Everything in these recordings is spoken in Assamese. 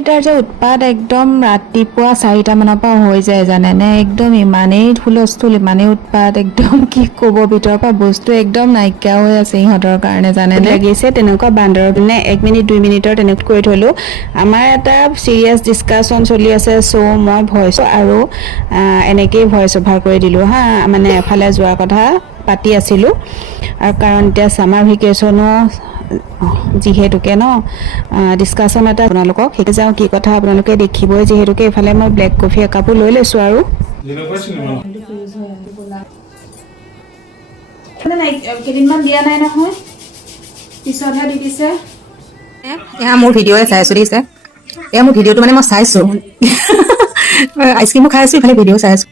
এটাৰ যে উৎপাত একদম ৰাতিপুৱা 4টা মানৰ পৰা হৈ যায় জানেনে একদম ইমানেই হুলস্থুল ইমানেই উৎপাত একদম কি ক'ব ভিতৰৰ পৰা বস্তু একদম নাইকিয়া হৈ আছে ইহঁতৰ কাৰণে জানেনে লাগিছে তেনেকুৱা বান্দৰ মানে 1 মিনিট 2 মিনিটৰ তেনেকৈ কৰি থলো আমাৰ এটা সিৰিয়াস ডিসকাশন চলি আছে সো মই ভয়েস আৰু এনেকৈ ভয়েস ওভাৰ কৰি দিলো হা মানে এফালে যোৱাৰ কথা পাতি আছিলো আৰু কাৰণ এতিয়া সামাৰ ভেকেশনো যিহেতুকে ন ডিসকাশন এটা আপোনালোকক শিকাই যাওঁ কি কথা আপোনালোকে দেখিবই যিহেতুকে এফালে মই ব্লেক কফি একাপো লৈ লৈছো আৰু কেইদিনমান দিয়া নাই নহয় পিছতহে দি দিছে এয়া মোৰ ভিডিঅ'য়ে চাই আছো দিছে এয়া মোৰ ভিডিঅ'টো মানে মই চাইছো আইচক্ৰীমো খাই আছো ইফালে ভিডিঅ' চাই আছো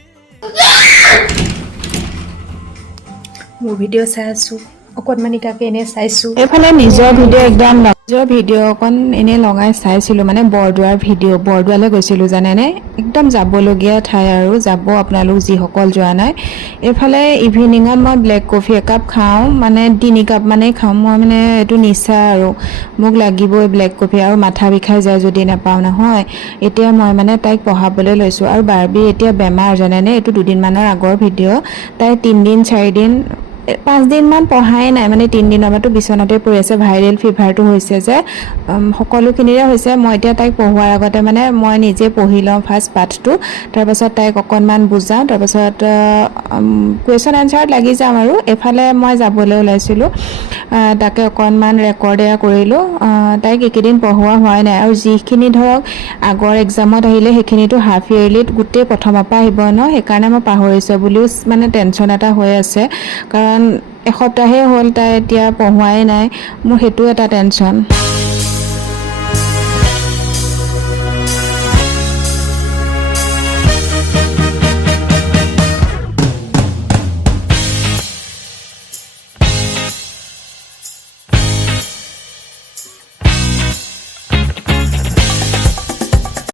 মোৰ ভিডিঅ' চাই আছো অকণমানিকাকে এনে চাইছো এফালে নিজৰ ভিডিঅ' একদম নিজৰ ভিডিঅ' অকণ এনে লগাই চাইছিলো মানে বৰদোৱাৰ ভিডিঅ' বৰদোৱালৈ গৈছিলো জানেনে একদম যাবলগীয়া ঠাই আৰু যাব আপোনালোক যিসকল যোৱা নাই এফালে ইভিনিঙত মই ব্লেক কফি একাপ খাওঁ মানে 3 কাপ মানে খাওঁ মই মানে এইটো নিচা আৰু মোক লাগিবই ব্লেক কফি আৰু মাথা বিষাই যায় যদি নাপাওঁ নহয় এতিয়া মই মানে তাইক পঢ়াবলৈ লৈছোঁ আৰু বাৰ্বি এতিয়া বেমাৰ জানেনে এইটো 2 দিনমানৰ আগৰ ভিডিঅ' তাই 3 দিন 4 দিন 5 দিনমান পঢ়াই নাই মানে 3 দিনৰ মাতো বিচনাতে পৰি আছে ভাইৰেল ফিভাৰটো হৈছে যে সকলোখিনিৰে হৈছে মই এতিয়া তাইক পঢ়োৱাৰ আগতে মানে মই নিজে পঢ়ি লওঁ ফাৰ্ষ্ট পাঠটো তাৰপাছত তাইক অকণমান বুজাওঁ তাৰপাছত কুৱেশ্যন এনচাৰত লাগি যাম আৰু এফালে মই যাবলৈ ওলাইছিলোঁ তাকে অকণমান ৰেকৰ্ড কৰিলোঁ তাইক এইকেইদিন পঢ়োৱা হোৱাই নাই আৰু যিখিনি ধৰক আগৰ এক্সামত আহিলে সেইখিনিতো হাফ ইয়াৰলিত গোটেই প্ৰথমৰ পৰা আহিব ন সেইকাৰণে মই পাহৰিছোঁ বুলিও মানে টেনশ্যন এটা হৈ আছে কাৰণ এসপ্তাহে হ'ল তাই এতিয়া পঢ়োৱাই নাই মোৰ সেইটো এটা টেনশ্যন